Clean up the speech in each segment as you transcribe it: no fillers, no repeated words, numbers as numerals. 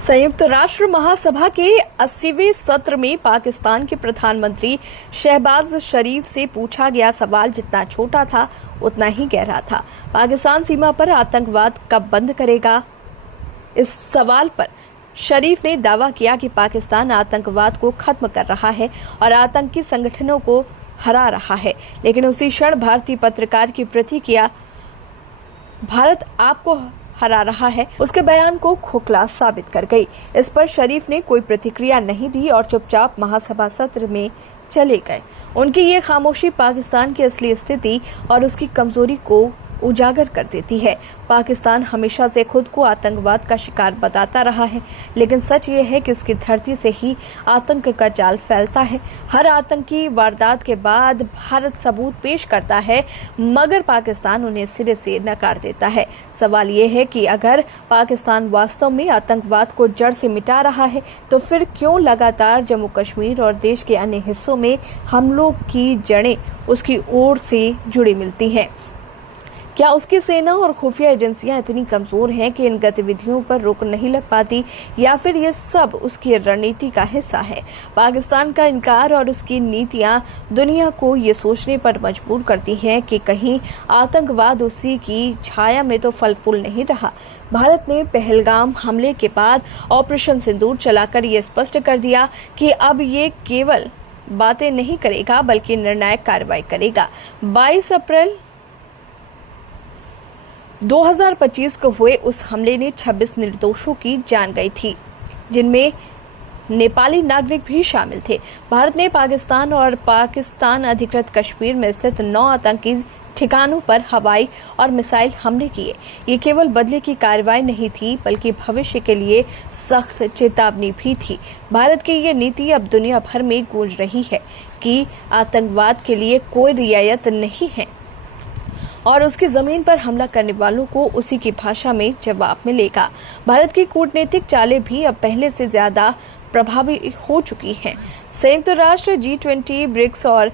संयुक्त राष्ट्र महासभा के 80वें सत्र में पाकिस्तान के प्रधानमंत्री शहबाज शरीफ से पूछा गया सवाल जितना छोटा था उतना ही गहरा था। पाकिस्तान सीमा पर आतंकवाद कब बंद करेगा? इस सवाल पर शरीफ ने दावा किया कि पाकिस्तान आतंकवाद को खत्म कर रहा है और आतंकी संगठनों को हरा रहा है, लेकिन उसी क्षण भारतीय पत्रकार की प्रतिक्रिया भारत आपको हरा रहा है उसके बयान को खोखला साबित कर गई। इस पर शरीफ ने कोई प्रतिक्रिया नहीं दी और चुपचाप महासभा सत्र में चले गए। उनकी ये खामोशी पाकिस्तान की असली स्थिति और उसकी कमजोरी को उजागर कर देती है। पाकिस्तान हमेशा से खुद को आतंकवाद का शिकार बताता रहा है, लेकिन सच ये है कि उसकी धरती से ही आतंक का जाल फैलता है। हर आतंकी वारदात के बाद भारत सबूत पेश करता है, मगर पाकिस्तान उन्हें सिरे से नकार देता है। सवाल ये है कि अगर पाकिस्तान वास्तव में आतंकवाद को जड़ से मिटा रहा है, तो फिर क्यों लगातार जम्मू कश्मीर और देश के अन्य हिस्सों में हमलों की जड़ें उसकी ओर से जुड़ी मिलती हैं? क्या उसकी सेना और खुफिया एजेंसियां इतनी कमजोर हैं कि इन गतिविधियों पर रोक नहीं लग पाती, या फिर ये सब उसकी रणनीति का हिस्सा है? पाकिस्तान का इनकार और उसकी नीतियां दुनिया को ये सोचने पर मजबूर करती हैं कि कहीं आतंकवाद उसी की छाया में तो फल फूल नहीं रहा। भारत ने पहलगाम हमले के बाद ऑपरेशन सिंदूर चलाकर ये स्पष्ट कर दिया कि अब ये केवल बातें नहीं करेगा बल्कि निर्णायक कार्रवाई करेगा। 22 अप्रैल 2025 को हुए उस हमले ने 26 निर्दोषों की जान गई थी, जिनमें नेपाली नागरिक भी शामिल थे। भारत ने पाकिस्तान और पाकिस्तान अधिकृत कश्मीर में स्थित 9 आतंकी ठिकानों पर हवाई और मिसाइल हमले किए। ये केवल बदले की कार्रवाई नहीं थी, बल्कि भविष्य के लिए सख्त चेतावनी भी थी। भारत की ये नीति अब दुनिया भर में गूंज रही है कि आतंकवाद के लिए कोई रियायत नहीं है और उसकी जमीन पर हमला करने वालों को उसी की भाषा में जवाब मिलेगा। भारत की कूटनीतिक चालें भी अब पहले से ज्यादा प्रभावी हो चुकी हैं। संयुक्त राष्ट्र, G20, ब्रिक्स और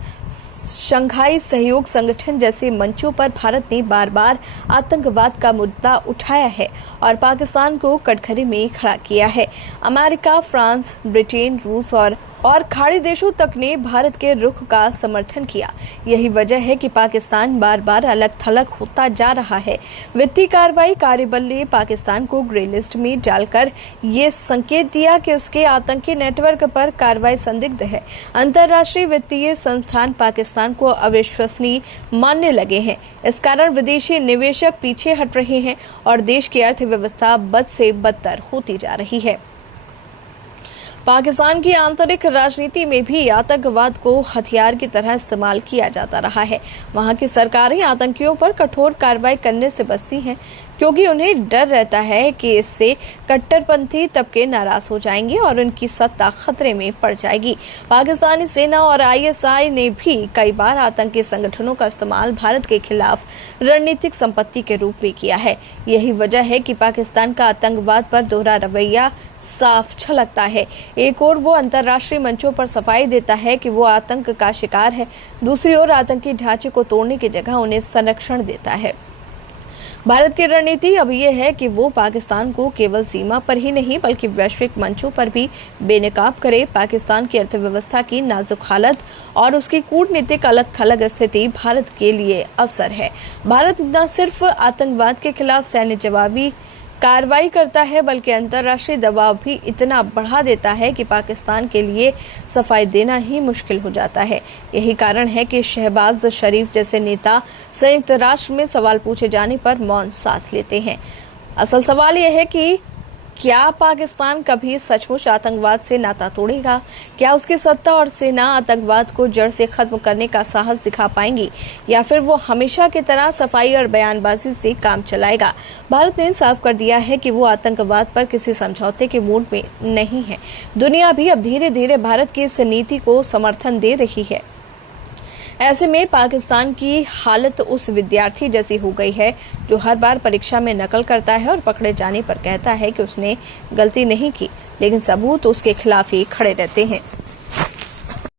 शंघाई सहयोग संगठन जैसे मंचों पर भारत ने बार बार आतंकवाद का मुद्दा उठाया है और पाकिस्तान को कटघरे में खड़ा किया है। अमेरिका, फ्रांस, ब्रिटेन, रूस और खाड़ी देशों तक ने भारत के रुख का समर्थन किया। यही वजह है कि पाकिस्तान बार बार अलग थलग होता जा रहा है। वित्तीय कार्रवाई कार्यबल ने पाकिस्तान को ग्रे लिस्ट में डालकर ये संकेत दिया कि उसके आतंकी नेटवर्क पर कार्रवाई संदिग्ध है। अंतर्राष्ट्रीय वित्तीय संस्थान पाकिस्तान को अविश्वसनीय मानने लगे हैं। इस कारण विदेशी निवेशक पीछे हट रहे हैं और देश की अर्थव्यवस्था बद से बदतर होती जा रही है। पाकिस्तान की आंतरिक राजनीति में भी आतंकवाद को हथियार की तरह इस्तेमाल किया जाता रहा है। वहां की सरकारें आतंकियों पर कठोर कार्रवाई करने से बचती हैं, क्योंकि उन्हें डर रहता है कि इससे कट्टरपंथी तबके नाराज हो जाएंगे और उनकी सत्ता खतरे में पड़ जाएगी। पाकिस्तानी सेना और ISI ने भी कई बार आतंकी संगठनों का इस्तेमाल भारत के खिलाफ रणनीतिक संपत्ति के रूप में किया है। यही वजह है कि पाकिस्तान का आतंकवाद पर दोहरा रवैया साफ झलकता है। एक ओर वो अंतर्राष्ट्रीय मंचों पर सफाई देता है कि वो आतंक का शिकार है, दूसरी ओर आतंकी ढांचे को तोड़ने की जगह उन्हें संरक्षण देता है। भारत की रणनीति अब ये है कि वो पाकिस्तान को केवल सीमा पर ही नहीं बल्कि वैश्विक मंचों पर भी बेनकाब करे। पाकिस्तान की अर्थव्यवस्था की नाजुक हालत और उसकी कूटनीतिक अलग थलग स्थिति भारत के लिए अवसर है। भारत न सिर्फ आतंकवाद के खिलाफ सैन्य जवाबी कार्रवाई करता है, बल्कि अंतर्राष्ट्रीय दबाव भी इतना बढ़ा देता है कि पाकिस्तान के लिए सफाई देना ही मुश्किल हो जाता है। यही कारण है कि शहबाज शरीफ जैसे नेता संयुक्त राष्ट्र में सवाल पूछे जाने पर मौन साध लेते हैं। असल सवाल यह है कि क्या पाकिस्तान कभी सचमुच आतंकवाद से नाता तोड़ेगा? क्या उसकी सत्ता और सेना आतंकवाद को जड़ से खत्म करने का साहस दिखा पाएंगी, या फिर वो हमेशा की तरह सफाई और बयानबाजी से काम चलाएगा? भारत ने साफ कर दिया है कि वो आतंकवाद पर किसी समझौते के मूड में नहीं है। दुनिया भी अब धीरे धीरे भारत की इस नीति को समर्थन दे रही है। ऐसे में पाकिस्तान की हालत उस विद्यार्थी जैसी हो गई है जो हर बार परीक्षा में नकल करता है और पकड़े जाने पर कहता है कि उसने गलती नहीं की, लेकिन सबूत उसके खिलाफ ही खड़े रहते हैं।